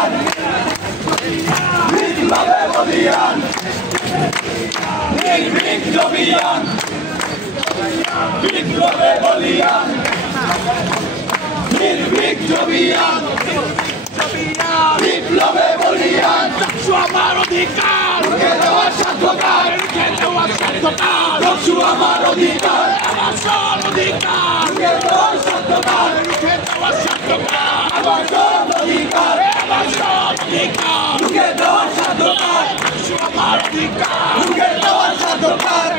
বলিয়ান বিপ্লবে বলিয়ান বিপ্লবিয়ান বিপ্লবে বলিয়ান বিপ্লবিয়ান বিপ্লবে বলিয়ান দক্ষু আমার অধিকার রুখে দেওয়ার সাধ্যকার রুখে দেওয়ার সাধ্যকার দক্ষু আমার অধিকার আমার সব অধিকার রুখে দেওয়ার সাধ্যকার রুখে দেওয়ার সাধ্যকার আমার সব অধিকার আমার সব অধিকার রুখে দেওয়ার সাধ্যকার দক্ষু আমার অধিকার রুখে দেওয়ার সাধ্যকার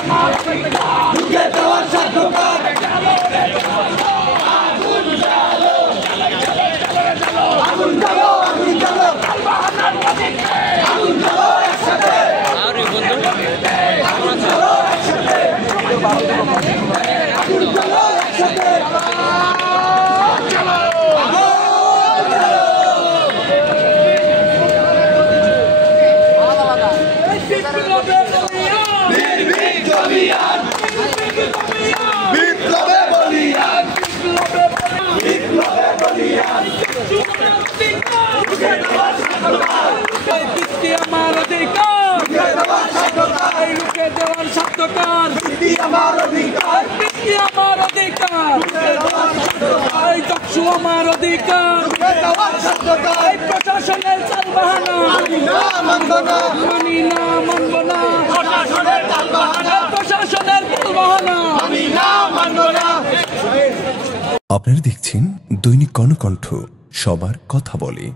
আমার অধিকার রুখে দেওয়ার সাধ্যকার আগুন জ্বালো আগুন জ্বালো আগুন জ্বালো একসাথে আগুন জ্বালো একসাথে আগুন জ্বালো একসাথে বিপ্লবিয়ান বিপ্লবে বলিয়ান বিপ্লবে বলিয়ান আমার অধিকার রুখে দেওয়ার সাধ্যকার রুখে দেওয়ার সাধ্যকার আমার অধিকার আমার অধিকার এই দক্ষু আমার অধিকার রুখে দেওয়ার সাধ্যকার এই প্রশাসনের চালবাহানা আমি না মানব না মানি না মানব না প্রশাসনের তালবাহানা প্রশাসনের চালবাহানা আমি না মানব না। আপনারা দেখছেন দৈনিক কর্ণকণ্ঠ, সবার কথা বলে।